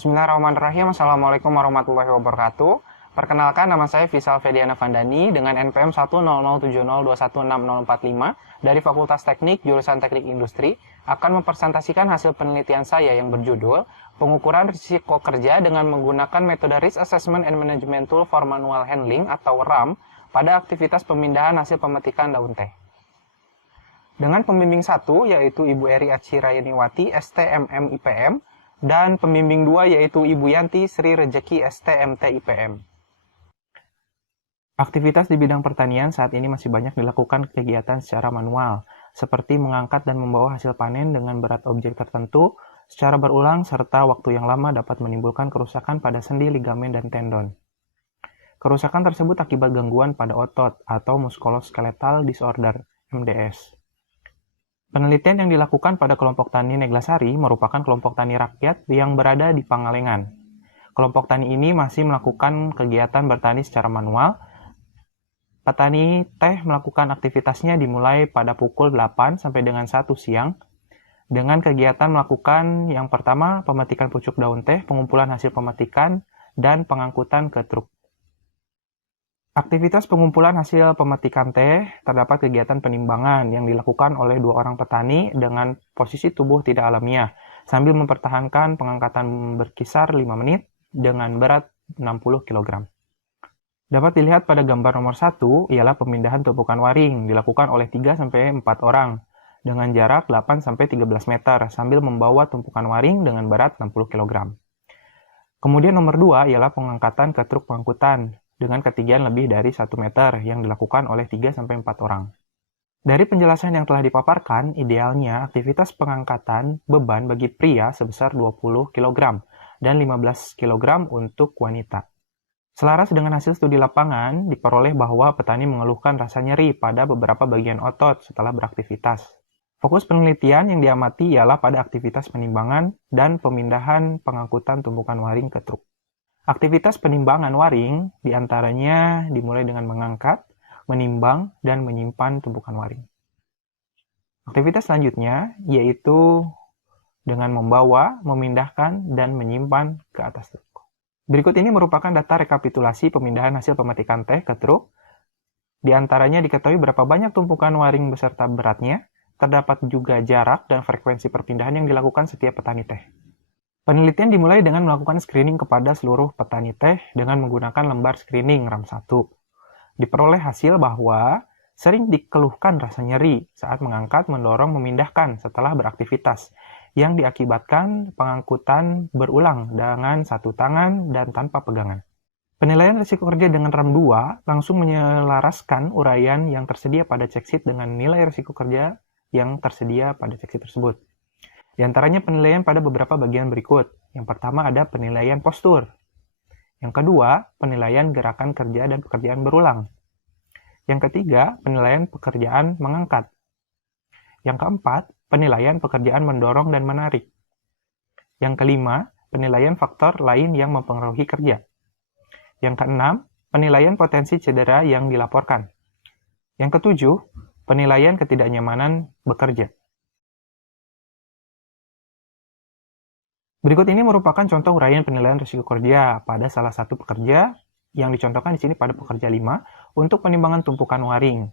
Bismillahirrahmanirrahim. Assalamualaikum warahmatullahi wabarakatuh. Perkenalkan, nama saya Fisal Fediana Vandani dengan NPM 10070216045 dari Fakultas Teknik Jurusan Teknik Industri akan mempresentasikan hasil penelitian saya yang berjudul Pengukuran Risiko Kerja dengan menggunakan metode Risk Assessment and Management Tool for Manual Handling atau RAM pada aktivitas pemindahan hasil pemetikan daun teh. Dengan pembimbing 1 yaitu Ibu Eri Acirayaniwati, STMM IPM, dan pembimbing 2 yaitu Ibu Yanti Sri Rejeki STMT IPM. Aktivitas di bidang pertanian saat ini masih banyak dilakukan kegiatan secara manual, seperti mengangkat dan membawa hasil panen dengan berat objek tertentu secara berulang serta waktu yang lama dapat menimbulkan kerusakan pada sendi, ligamen, dan tendon. Kerusakan tersebut akibat gangguan pada otot atau muskuloskeletal disorder (MDS). Penelitian yang dilakukan pada kelompok tani Neglasari merupakan kelompok tani rakyat yang berada di Pangalengan. Kelompok tani ini masih melakukan kegiatan bertani secara manual. Petani teh melakukan aktivitasnya dimulai pada pukul 8 sampai dengan 1 siang, dengan kegiatan melakukan yang pertama pemetikan pucuk daun teh, pengumpulan hasil pemetikan, dan pengangkutan ke truk. Aktivitas pengumpulan hasil pemetikan teh terdapat kegiatan penimbangan yang dilakukan oleh 2 orang petani dengan posisi tubuh tidak alamiah sambil mempertahankan pengangkatan berkisar 5 menit dengan berat 60 kg. Dapat dilihat pada gambar nomor 1 ialah pemindahan tumpukan waring dilakukan oleh 3-4 orang dengan jarak 8-13 meter sambil membawa tumpukan waring dengan berat 60 kg. Kemudian nomor 2 ialah pengangkatan ke truk pengangkutan dengan ketinggian lebih dari 1 meter yang dilakukan oleh 3-4 orang. Dari penjelasan yang telah dipaparkan, idealnya aktivitas pengangkatan beban bagi pria sebesar 20 kg dan 15 kg untuk wanita. Selaras dengan hasil studi lapangan, diperoleh bahwa petani mengeluhkan rasa nyeri pada beberapa bagian otot setelah beraktivitas. Fokus penelitian yang diamati ialah pada aktivitas penimbangan dan pemindahan pengangkutan tumpukan waring ke truk. Aktivitas penimbangan waring diantaranya dimulai dengan mengangkat, menimbang, dan menyimpan tumpukan waring. Aktivitas selanjutnya yaitu dengan membawa, memindahkan, dan menyimpan ke atas truk. Berikut ini merupakan data rekapitulasi pemindahan hasil pemetikan teh ke truk. Di antaranya diketahui berapa banyak tumpukan waring beserta beratnya, terdapat juga jarak dan frekuensi perpindahan yang dilakukan setiap petani teh. Penelitian dimulai dengan melakukan screening kepada seluruh petani teh dengan menggunakan lembar screening RAM 1. Diperoleh hasil bahwa sering dikeluhkan rasa nyeri saat mengangkat, mendorong, memindahkan setelah beraktivitas, yang diakibatkan pengangkutan berulang dengan satu tangan dan tanpa pegangan. Penilaian risiko kerja dengan RAM 2 langsung menyelaraskan uraian yang tersedia pada checksheet dengan nilai risiko kerja yang tersedia pada checksheet tersebut. Di antaranya penilaian pada beberapa bagian berikut. Yang pertama ada penilaian postur. Yang kedua, penilaian gerakan kerja dan pekerjaan berulang. Yang ketiga, penilaian pekerjaan mengangkat. Yang keempat, penilaian pekerjaan mendorong dan menarik. Yang kelima, penilaian faktor lain yang mempengaruhi kerja. Yang keenam, penilaian potensi cedera yang dilaporkan. Yang ketujuh, penilaian ketidaknyamanan bekerja. Berikut ini merupakan contoh uraian penilaian risiko kerja pada salah satu pekerja yang dicontohkan di sini pada pekerja 5 untuk penimbangan tumpukan waring.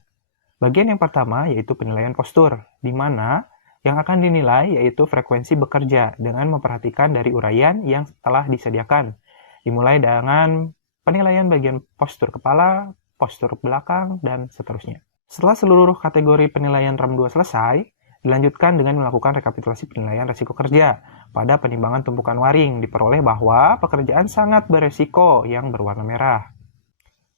Bagian yang pertama yaitu penilaian postur, di mana yang akan dinilai yaitu frekuensi bekerja dengan memperhatikan dari uraian yang telah disediakan. Dimulai dengan penilaian bagian postur kepala, postur belakang, dan seterusnya. Setelah seluruh kategori penilaian RAM 2 selesai, dilanjutkan dengan melakukan rekapitulasi penilaian risiko kerja pada penimbangan tumpukan waring. Diperoleh bahwa pekerjaan sangat beresiko yang berwarna merah.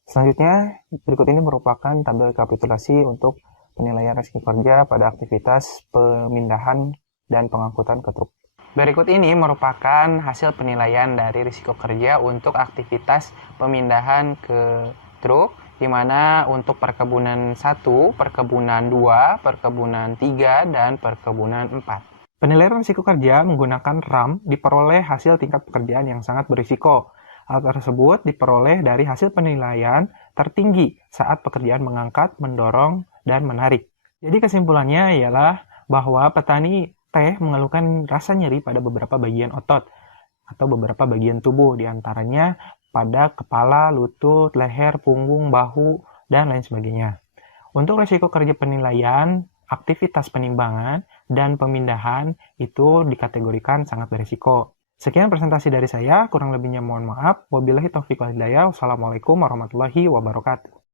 Selanjutnya, berikut ini merupakan tabel rekapitulasi untuk penilaian risiko kerja pada aktivitas pemindahan dan pengangkutan ke truk. Berikut ini merupakan hasil penilaian dari risiko kerja untuk aktivitas pemindahan ke truk, di mana untuk perkebunan 1, perkebunan 2, perkebunan 3, dan perkebunan 4. Penilaian risiko kerja menggunakan RAM diperoleh hasil tingkat pekerjaan yang sangat berisiko. Hal tersebut diperoleh dari hasil penilaian tertinggi saat pekerjaan mengangkat, mendorong, dan menarik. Jadi kesimpulannya ialah bahwa petani teh mengeluhkan rasa nyeri pada beberapa bagian otot. atau beberapa bagian tubuh, diantaranya pada kepala, lutut, leher, punggung, bahu, dan lain sebagainya. Untuk risiko kerja penilaian, aktivitas penimbangan, dan pemindahan itu dikategorikan sangat berisiko. Sekian presentasi dari saya, kurang lebihnya mohon maaf. Wabillahi taufiq wal hidayah. Wassalamualaikum warahmatullahi wabarakatuh.